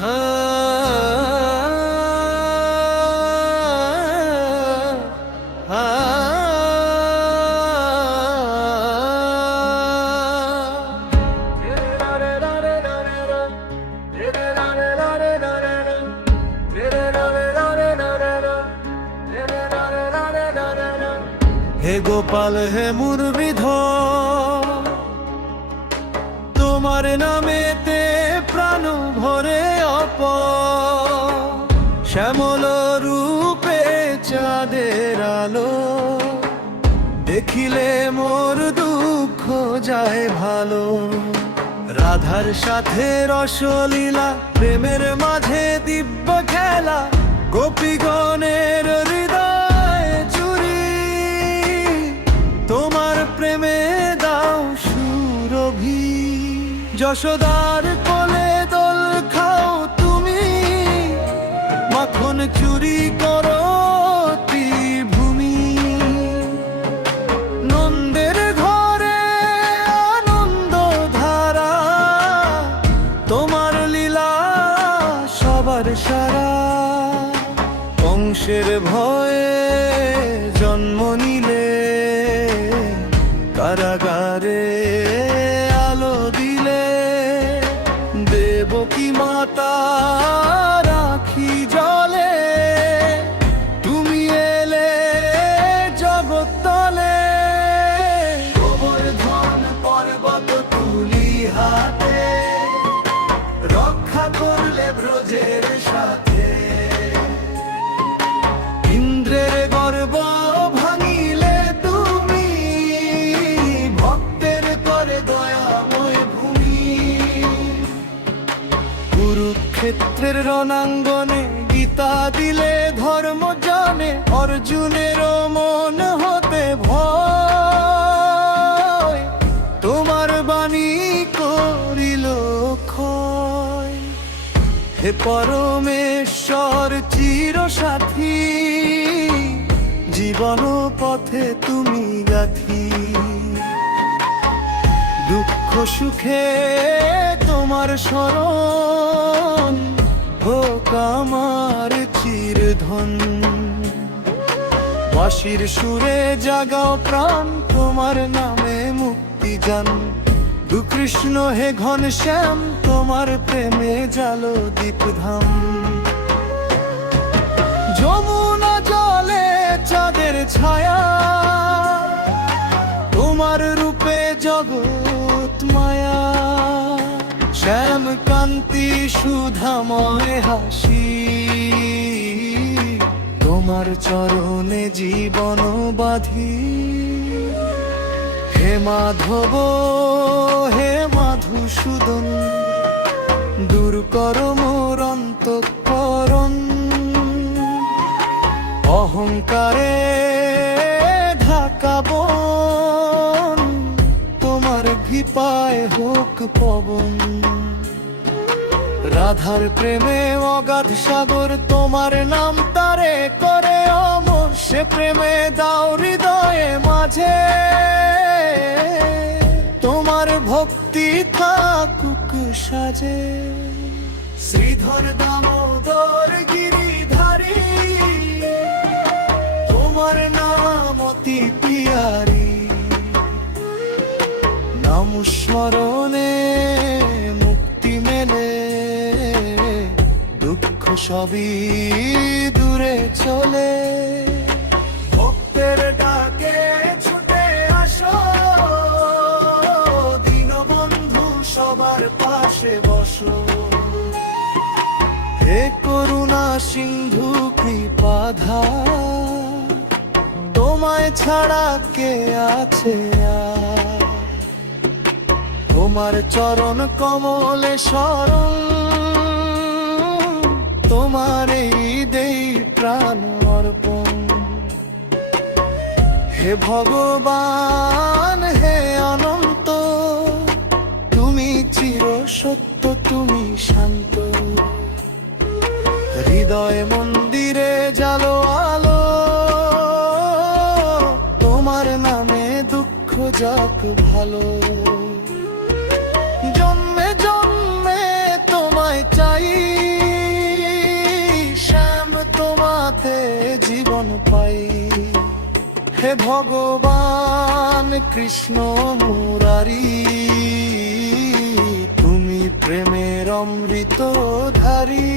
হে গোপাল হে মুরবিধর, তোমার নামেতে প্রাণ ভরে শ্যামল রূপে চাঁদের আলো, দেখিলে মোর দুঃখ যায় ভালো। রাধার সাথে রসলীলা, প্রেমের মাঝে দিব্য খেলা, গোপীগণের হৃদয় চুরি, তোমার প্রেমে দাও সুরভি। যশোদার কোলে দোল খাও তুমি, মাখন চুরি করো ভূমি। নন্দের ঘরে আনন্দ ধারা, তোমার লীলা সবার সারা। কংসের ভয়ে জন্ম নিলে, কারাগারে আলো দিলে, দেবকী মাতা রাখি জলে, তুমি এলে জগৎ তলে। গোবর্ধন পর্বত তুলি হাতে, রক্ষা করলে ব্রজের সাথে। ইন্দ্রের গর্ব ভাঙিলে তুমি, ভক্তের করে দয়াময় ভূমি। কুরুক্ষেত্রের রণাঙ্গনে গীতা দিলে ধর্ম জানে, অর্জুনের মন হতে ভয়, তোমার বাণী করিল ক্ষয়। হে পরমেশ্বর চির সাথী, জীবন পথে তুমি গাথি। দুঃখ সুখে তোমার শরণ, হোক আমার চিরধন। বাঁশির সুরে জাগাও প্রাণ, তোমার নামে মুক্তি জান। কৃষ্ণ হে ঘনশ্যাম, তোমার প্রেমে জালো দীপধাম। যমুনা জলে চাঁদের ছায়া, তোমার রূপে জগৎ মায়া। শ্যাম কান্তি সুধাময় হাসি, তোমার চরণে জীবন বাঁধি। হে মাধব হে মধুসূদন, দূর কর মোর অন্তঃকরণ। অহংকারে ঢাকা বন, তোমার কৃপায় হোক পবন। রাধার প্রেমে অগাধ সাগর, তোমার নাম তারে করে অমর। সে প্রেমে দাও হৃদয়ে মাঝে, তোমার ভক্তি থাকুক সাজে। শ্রীধর দামোদর গিরিধারী, তোমার নাম অতি পিয়ারি। নাম স্মরণে মুক্তি মেলে, দুঃখ সবই দূরে চলে। ভক্তের ডাকে ছুটে আসো, দীনবন্ধু সবার পাশে বসো। হে করুণা সিন্ধু কৃপাধার, তোমায় ছাড়া কে আছে আর। তোমার চরণ কমলে শরণ, তোমার এই দেই প্রাণ অর্পণ। হে ভগবান হে অনন্ত, তুমি চির সত্য, তুমি শান্ত। হৃদয় মন্দিরে জালো আলো, তোমার নামে দুঃখ যাক ভালো। জন্মে জন্মে তোমায় চাই, মিলন পাই। হে ভগবান কৃষ্ণ মুরারি, তুমি প্রেমের অমৃতধারী।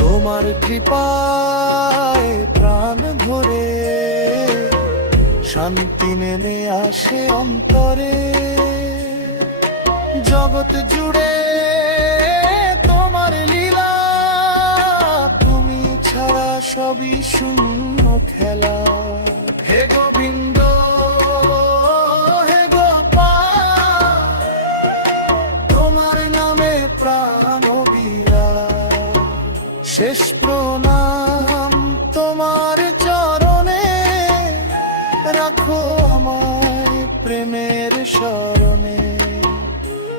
তোমার কৃপায় প্রাণ ভরে শান্তি নেমে আসে অন্তরে। জগৎ জুড়ে তোমার লীলা, তুমি ছাড়া সবই শূন্য খেলা। হে গোবিন্দ হে গোপাল, তোমার নামে প্রাণ বিরাজ। শেষ প্রণাম তোমার চরণে, রাখো আমায় প্রেমের শরণে।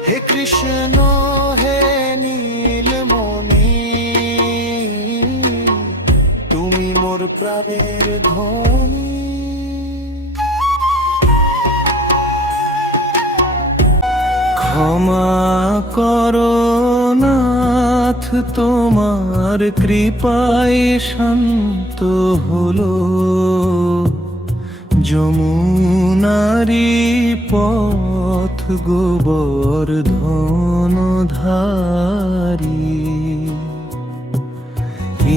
হে কৃষ্ণ হে নীলমণি, তুমি মোর প্রাণের ধ্বনি। ক্ষমা করো নাথ, তোমার কৃপায় শান্ত হলো যমুনারি পথ গোবর্ধন ধারী।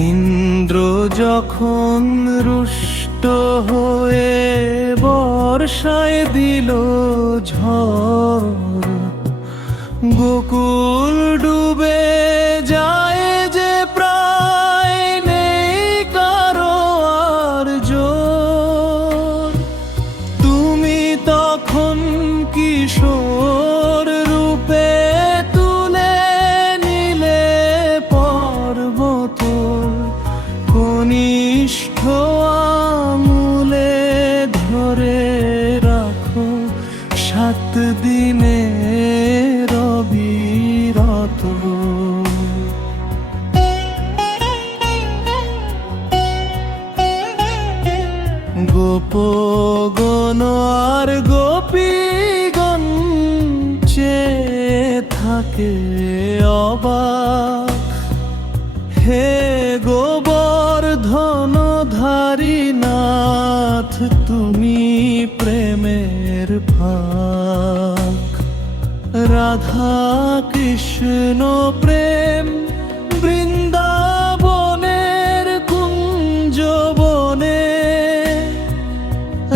ইন্দ্র যখন রুষ্ট হয়ে বর্ষায় দিল ঝড়, গোকুল ডুবে যায় যে প্রায় নেই কারো আর জোর। তুমি তখন কিশোর রূপে তুলে নিলে পর্বত, কনিষ্ঠ আঙুলে ধরে রাখো 7 দিনের অবিরত। গোপগণ আর গোপীগণ চেয়ে থাকে অবাক, হে গোবর্ধনধারী নাথ, তুমি প্রেমের ফাঁক। রাধা কৃষ্ণ প্রেম বৃন্দাবনের কুঞ্জবনে,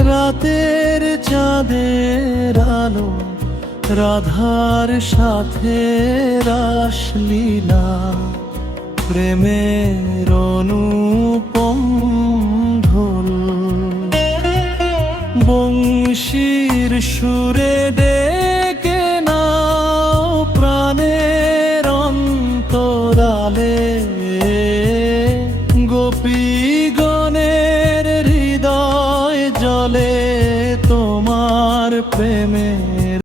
রাতের চাঁদের আলো রাধার সাথে রাসলীলা। প্রেমের অনুপম ঢোল বংশীর সুরে ডেকে নাও প্রাণের অন্তরালে। গোপীগণের হৃদয় জলে তোমার প্রেমে